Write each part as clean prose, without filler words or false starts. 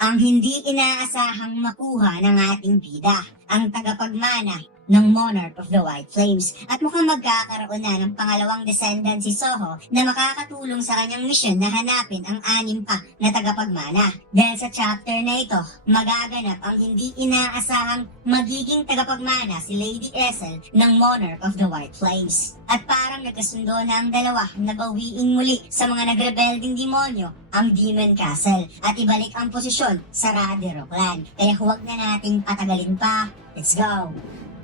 Ang hindi inaasahang makuha ng ating bida, ang tagapagmana ng Monarch of the White Flames. At mukhang magkakaroon na ng pangalawang descendant si Soho na makakatulong sa kanyang misyon na hanapin ang 6 pa na tagapagmana. Dahil sa chapter na ito, magaganap ang hindi inaasahang magiging tagapagmana si Lady Ethel ng Monarch of the White Flames. At parang nagkasundo na ang dalawa na bawiin muli sa mga nagrebelding demonyo ang Demon Castle at ibalik ang posisyon sa Radero Clan. Kaya huwag na nating patagalin pa. Let's go!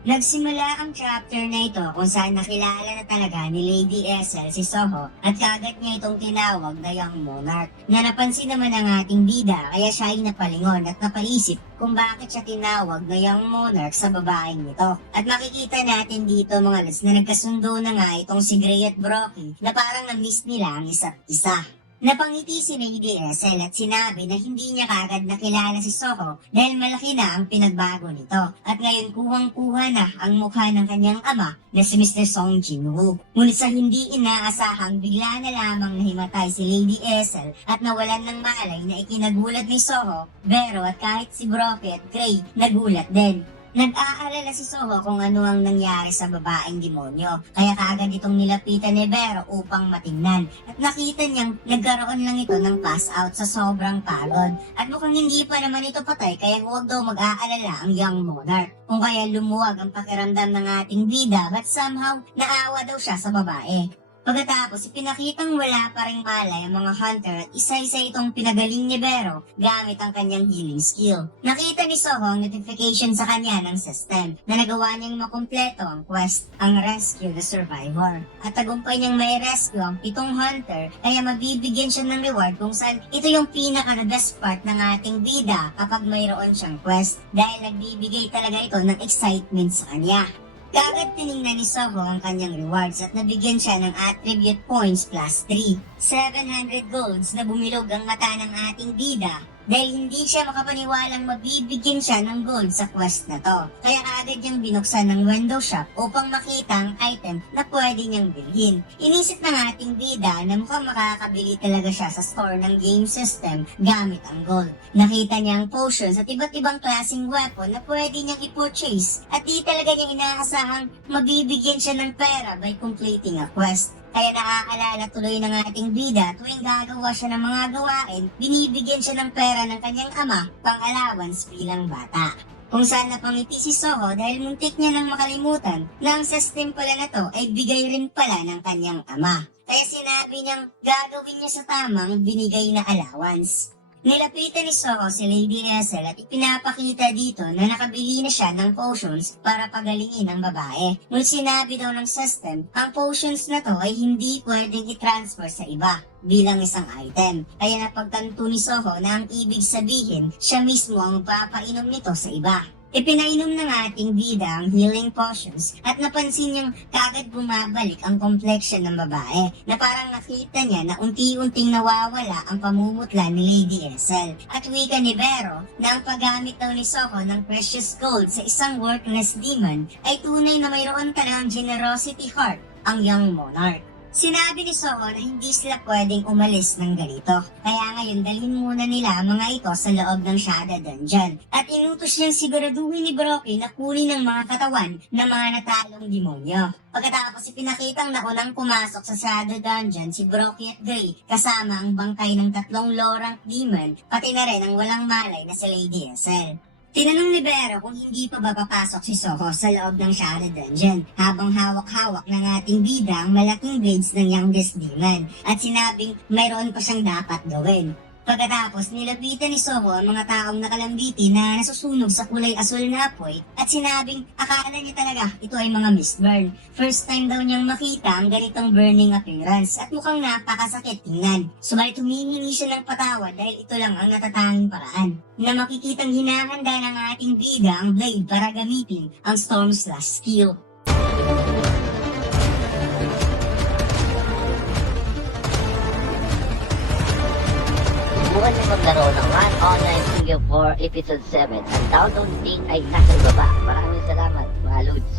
Nagsimula ang chapter na ito kung saan nakilala na talaga ni Lady Ethel si Soho at kagad niya itong tinawag na Young Monarch. Na napansin naman ang ating bida kaya siya ay napalingon at napaisip kung bakit siya tinawag na Young Monarch sa babaeng ito. At makikita natin dito mga lads na nagkasundo na nga itong si Grey at Brockie na parang na-miss nila ang isa't isa. Napangiti si Lady Ethel at sinabi na hindi niya kagad nakilala si Soho dahil malaki na ang pinagbago nito at ngayon kuhang-kuha na ang mukha ng kanyang ama na si Mr. Song Jinwoo. Ngunit sa hindi inaasahang bigla na lamang nahimatay si Lady Ethel at nawalan ng malay na ikinagulat ni Soho, Vero at kahit si Brockie at Grey nagulat din. Nag-aalala si Soho kung ano ang nangyari sa babaeng demonyo, kaya kaagad itong nilapitan ni Vero upang matingnan. At nakita niyang nagkaroon lang ito ng pass out sa sobrang pagod. At mukhang hindi pa naman ito patay kaya huwag daw mag-aalala ang Young Monarch. Kung kaya lumuwag ang pakiramdam ng ating bida but somehow naawa daw siya sa babae. Pagkatapos, ipinakitang wala pa ring malay ang mga hunter at isa-isa itong pinagaling ni Vero gamit ang kanyang healing skill. Nakita ni Soho ang notification sa kanya ng system na nagawa niyang makumpleto ang quest, ang Rescue the Survivor. At tagumpay niyang may rescue ang 7 hunter kaya mabibigyan siya ng reward kung saan ito yung pinaka-best part ng ating bida kapag mayroon siyang quest dahil nagbibigay talaga ito ng excitement sa kanya. Kagad tiningnan ni Soho ang kanyang rewards at nabigyan siya ng attribute points plus 3. 700 golds na bumilog ang mata ng ating bida dahil hindi siya makapaniwalang mabibigyan siya ng gold sa quest na to. Kaya kaagad niyang binuksan ng window shop upang makita ang item na pwede niyang bilhin. Inisip ng ating bida na mukhang makakabili talaga siya sa store ng game system gamit ang gold. Nakita niya ang potions at iba't ibang klaseng weapon na pwede niyang i-purchase at di talaga niya inaasahang mabibigyan siya ng pera by completing a quest. Kaya naaalala tuloy ng ating bida tuwing gagawa siya ng mga gawain, binibigyan siya ng pera ng kanyang ama pang allowance bilang bata. Kung saan napangiti si Soho dahil muntik niya nang makalimutan na ang system pala na to ay bigay rin pala ng kanyang ama. Kaya sinabi niyang gagawin niya sa tamang binigay na allowance. Nilapitan ni Soho si Lady Ethel at ipinapakita dito na nakabili na siya ng potions para pagalingin ang babae. Ngunit sinabi daw ng system, ang potions na to ay hindi pwedeng i-transfer sa iba bilang isang item. Kaya napagtanto ni Soho na ang ibig sabihin, siya mismo ang papainom nito sa iba. Ipinainom ng ating bida ang healing potions at napansin niyang kagad bumabalik ang complexion ng babae na parang nakita niya na unti-unting nawawala ang pamumutla ni Lady Ethel. At wika ni Vero na ang paggamit daw ni Soho ng precious gold sa isang worthless demon ay tunay na mayroon talagang generosity heart ang Young Monarch. Sinabi ni Soho na hindi sila pwedeng umalis ng ganito. Kaya ngayon dalhin muna nila ang mga ito sa loob ng Shadow Dungeon. At inutos niyang siguraduhin ni Brockie na kunin ang mga katawan ng mga natalong demonyo. Pagkatapos ipinakitang naunang pumasok sa Shadow Dungeon si Brockie at Grey kasama ang bangkay ng 3 low-rank demon pati na rin ang walang malay na si Lady Ethel. Tinanong ni Vero kung hindi pa ba papasok si Soho sa loob ng Shadow Dungeon habang hawak-hawak ng ating bida ang malaking blades ng youngest demon at sinabing mayroon pa siyang dapat gawin. Pagkatapos nilapitan ni Soho ang mga taong nakalambiti na nasusunog sa kulay asul na apoy at sinabing akala niya talaga ito ay mga mist burn. First time daw niyang makita ang ganitong burning appearance at mukhang napakasakit tingnan. Subalit humihingi siya ng patawad dahil ito lang ang natatanging paraan na makikitang hinahanda ng ating bida ang blade para gamitin ang Storm Slash skill. Subukan niyo maglaro ng One Online Studio 4 Episode 7. Ang download link ay nasa baba. Maraming salamat, mga Lods.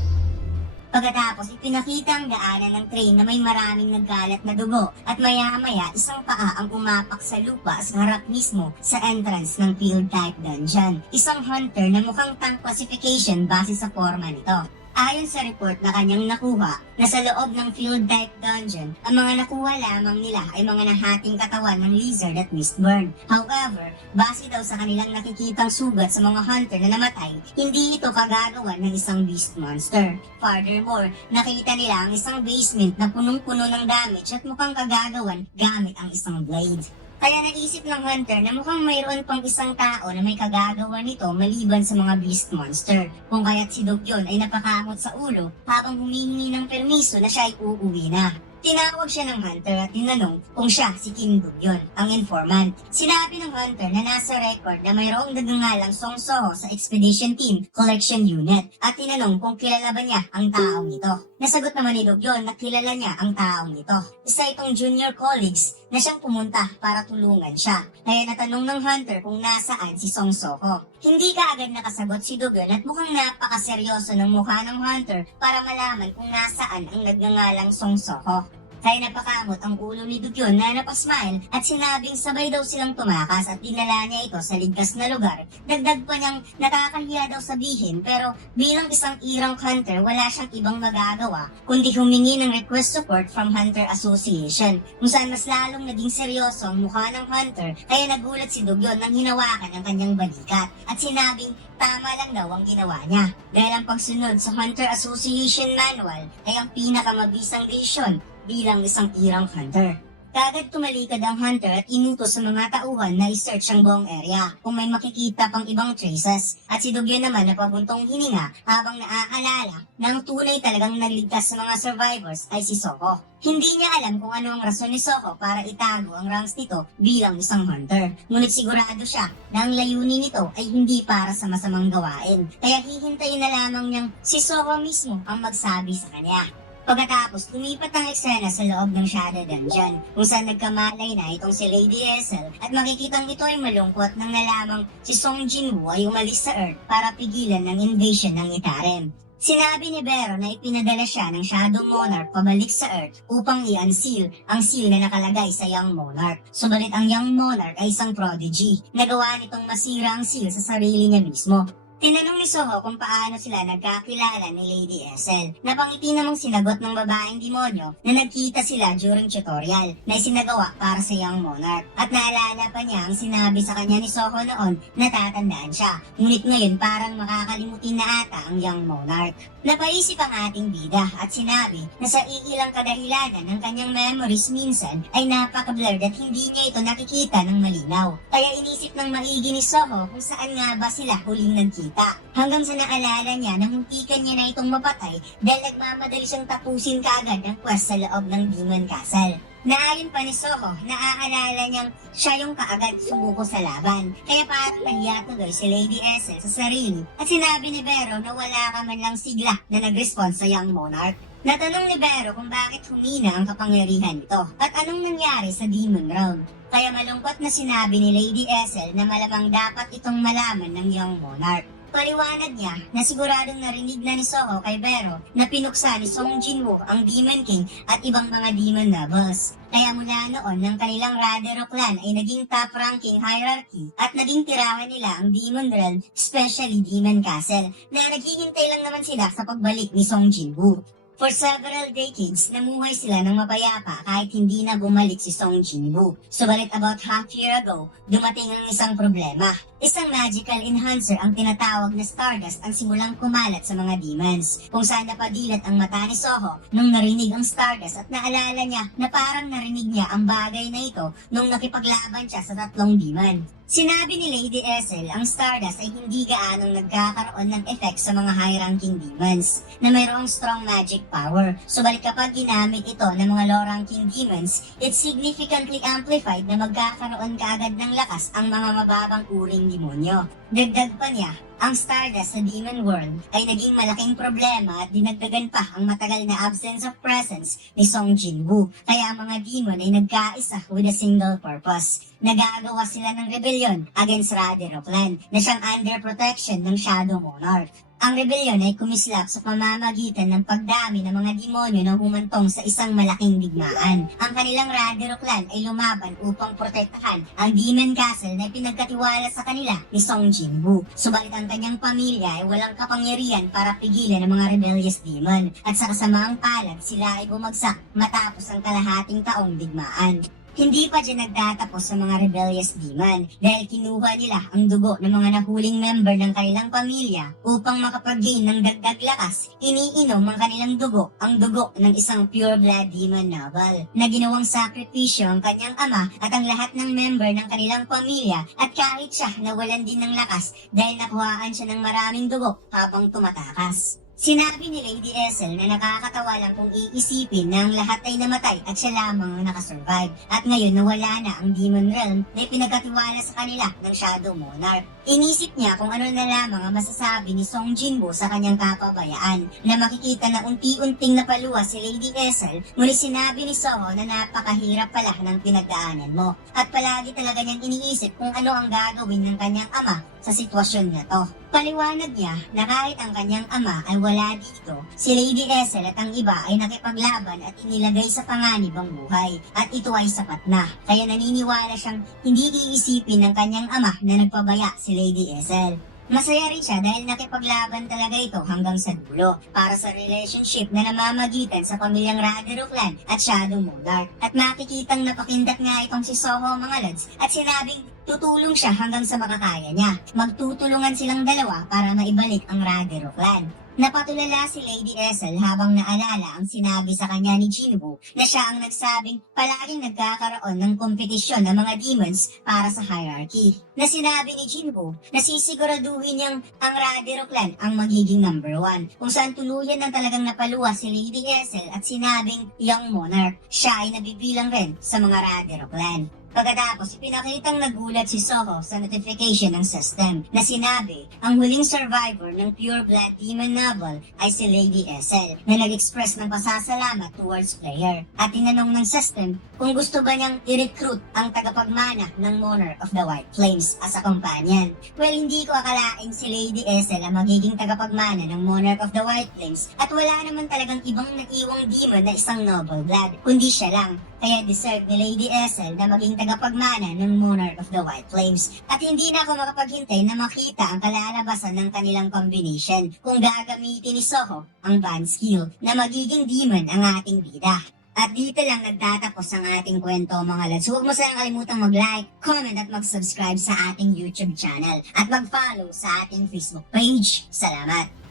Pagkatapos, ipinakita ang daanan ng train na may maraming nagkalat na dugo at maya-maya isang paa ang umapak sa lupa sa harap mismo sa entrance ng field type dungeon. Isang hunter na mukhang tank classification base sa forma nito. Ayon sa report na kanyang nakuha na sa loob ng field type dungeon, ang mga nakuha lamang nila ay mga nahating katawan ng lizard at mistborn. However, base daw sa kanilang nakikitang sugat sa mga hunter na namatay, hindi ito kagagawa ng isang beast monster. Furthermore, nakita nila ang isang basement na punong-puno ng damage at mukhang kagagawan gamit ang isang blade. Kaya naisip ng hunter na mukhang mayroon pang isang tao na may kagagawa nito maliban sa mga beast monster. Kung kaya't si Dogyon ay napakamot sa ulo habang humihingi ng permiso na siya ay uuwi na. Tinawag siya ng hunter at tinanong kung siya si Kim Dugyon, ang informant. Sinabi ng hunter na nasa record na mayroong nagngangalang Song Soho sa Expedition Team Collection Unit at tinanong kung kilala ba niya ang taong ito. Nasagot naman ni Dugyon na kilala niya ang taong ito. Isa itong junior colleagues na siyang pumunta para tulungan siya. Kaya natanong ng hunter kung nasaan si Song Soho. Hindi kaagad nakasagot si Dugyon at mukhang napakaseryoso ng mukha ng hunter para malaman kung nasaan ang nagngangalang Song Soho. Kaya napakamot ang ulo ni Dugyon na napasmile at sinabing sabay daw silang tumakas at dinala niya ito sa ligtas na lugar. Dagdag pa niyang nakakahiya daw sabihin pero bilang isang irang hunter wala siyang ibang magagawa kundi humingi ng request support from Hunter Association kung saan mas lalong naging seryoso ang mukha ng hunter kaya nagulat si Dugyon nang hinawakan ang kanyang balikat at sinabing tama lang daw ang ginawa niya dahil ang pagsunod sa Hunter Association Manual ay ang pinakamabisang desisyon bilang isang irang hunter. Kagad tumalikod ang hunter at inutos sa mga tauhan na i-search ang buong area kung may makikita pang ibang traces at si Dugyon naman na pabuntong hininga habang naaalala na ang tunay talagang nagligtas sa mga survivors ay si Soho. Hindi niya alam kung ano ang rason ni Soho para itago ang ranks nito bilang isang hunter. Ngunit sigurado siya na ang layunin nito ay hindi para sa masamang gawain. Kaya hihintayin na lamang niyang si Soho mismo ang magsabi sa kanya. Pagkatapos, lumipat ang eksena sa loob ng Shadow Dungeon, kung saan nagkamalay na itong si Lady Essel at makikitang ito ay malungkot nang nalamang si Song Jinwoo ay umalis sa Earth para pigilan ng invasion ng Itarem. Sinabi ni Bero na ipinadala siya ng Shadow Monarch pabalik sa Earth upang i-unseal ang seal na nakalagay sa Young Monarch. Subalit ang Young Monarch ay isang prodigy. Nagawa nitong masira ang seal sa sarili niya mismo. Tinanong ni Soho kung paano sila nagkakilala ni Lady Essel. Napangiti namang sinagot ng babaeng demonyo na nagkita sila during tutorial na isinagawa para sa Young Monarch. At naalala pa niya ang sinabi sa kanya ni Soho noon na tatandaan siya. Ngunit ngayon parang makakalimutin na ata ang Young Monarch. Napaisip ang ating bida at sinabi na sa iilang kadahilanan ng kanyang memories minsan ay napaka-blurred at hindi niya ito nakikita ng malinaw. Kaya inisip ng maigi ni Soho kung saan nga ba sila huling nagkita. Hanggang sa naalala niya na muntikan niya na itong mapatay dahil nagmamadali siyang tapusin kaagad ang quest sa loob ng Demon Castle. Naayon pa ni Soho, naaalala niyang siya yung kaagad sumuko sa laban. Kaya parang nahiya tuloy si Lady Essel sa sarili. At sinabi ni Bero na wala ka man lang sigla na nag-response sa Young Monarch. Natanong ni Bero kung bakit humina ang kapangyarihan nito at anong nangyari sa Demon Realm. Kaya malungkot na sinabi ni Lady Essel na malamang dapat itong malaman ng Young Monarch. Paliwanag niya na siguradong narinig na ni Soho kay Bero na pinuksa ni Song Jinwoo ang Demon King at ibang mga demon nobles. Kaya mula noon ng kanilang Radero clan ay naging top-ranking hierarchy at naging tirahan nila ang Demon Realm, especially Demon Castle, na naghihintay lang naman sila sa pagbalik ni Song Jinwoo. For several decades, namuhay sila ng mapayapa kahit hindi na bumalik si Song Jinwoo. Subalit about half year ago, dumating ang isang problema. Isang magical enhancer ang tinatawag na Stardust ang simulang kumalat sa mga demons, kung saan napadilat ang mata ni Soho nung narinig ang Stardust at naalala niya na parang narinig niya ang bagay na ito nung nakipaglaban siya sa tatlong demon. Sinabi ni Lady Essel ang Stardust ay hindi gaanong nagkakaroon ng effect sa mga high-ranking demons na mayroong strong magic power. Subalit kapag ginamit ito ng mga low-ranking demons, it's significantly amplified na magkakaroon kaagad ng lakas ang mga mababang uring demonyo. Dagdag pa niya, ang Stardust sa Demon World ay naging malaking problema at dinagdagan pa ang matagal na absence of presence ni Song Jinwoo. Kaya ang mga demon ay nagkaisa with a single purpose. Nagagawa sila ng rebellion against Radero clan na siyang under protection ng Shadow Monarch. Ang rebelyon ay kumislap sa pamamagitan ng pagdami ng mga demonyo na humantong sa isang malaking digmaan. Ang kanilang Radero clan ay lumaban upang protektahan ang Demon Castle na pinagkatiwala sa kanila ni Song Jinwoo. Subalit ang kanyang pamilya ay walang kapangyarihan para pigilan ang mga rebellious demon at sa kasamaang palad sila ay bumagsak matapos ang kalahating taong digmaan. Hindi pa dyan nagtatapos sa mga rebellious demon dahil kinuha nila ang dugo ng mga nahuling member ng kanilang pamilya upang makapag-gain ng dagdag lakas. Iniinom ang kanilang dugo, ang dugo ng isang pure blood demon noble na ginawang sakripisyo ang kanyang ama at ang lahat ng member ng kanilang pamilya at kahit siya nawalan din ng lakas dahil nakuhaan siya ng maraming dugo habang tumatakas. Sinabi ni Lady Essel na nakakatawa lang kung iisipin na ang lahat ay namatay at siya lamang ang nakasurvive. At ngayon nawala na ang Demon Realm na pinagkatiwala sa kanila ng Shadow Monarch. Inisip niya kung ano na lamang ang masasabi ni Song Jinwoo sa kanyang kapabayaan na makikita na unti-unting napaluwa si Lady Essel. Muli sinabi ni Soho na napakahirap pala ng pinagdaanan mo at palagi talaga niyang iniisip kung ano ang gagawin ng kanyang ama sa sitwasyon na to. Paliwanag niya na kahit ang kanyang ama ay wala dito, si Lady Essel at ang iba ay nakipaglaban at inilagay sa panganib ang buhay at ito ay sapat na. Kaya naniniwala siyang hindi iisipin ng kanyang ama na nagpabaya si Lady Essel. Masaya rin siya dahil nakipaglaban talaga ito hanggang sa dulo para sa relationship na namamagitan sa pamilyang Radero clan at Shadow Monarch. At makikitang napakindat nga itong si Soho mga lods at sinabing tutulong siya hanggang sa makakaya niya. Magtutulungan silang dalawa para maibalik ang Radero clan. Napatulala si Lady Essel habang naalala ang sinabi sa kanya ni Jinwoo na siya ang nagsabing palaging nagkakaroon ng kompetisyon ng mga demons para sa hierarchy. Na sinabi ni Jinwoo na sisiguraduhin niyang ang Radero clan ang magiging number 1 kung saan tuluyan ng talagang napaluwa si Lady Essel at sinabing Young Monarch. Siya ay nabibilang rin sa mga Radero clan. Pagkatapos, ipinakitang nagulat si Soho sa notification ng system na sinabi ang huling survivor ng Pure Blood Demon Novel ay si Lady Essel na nag-express ng pasasalamat towards player at tinanong ng system kung gusto ba niyang i-recruit ang tagapagmana ng Monarch of the White Flames as a companion. Well, hindi ko akalain si Lady Essel ang magiging tagapagmana ng Monarch of the White Flames at wala naman talagang ibang naiwang demon na isang noble blood, kundi siya lang. Kaya deserve ni Lady Essel na maging tagapagmana ng Monarch of the White Flames. At hindi na ako makapaghintay na makita ang kalalabasan ng kanilang combination kung gagamitin ni Soho ang band skill na magiging demon ang ating bida. At dito lang nagtatapos ang ating kwento mga lads. Huwag mo sanang kalimutang mag-like, comment at mag-subscribe sa ating YouTube channel at mag-follow sa ating Facebook page. Salamat!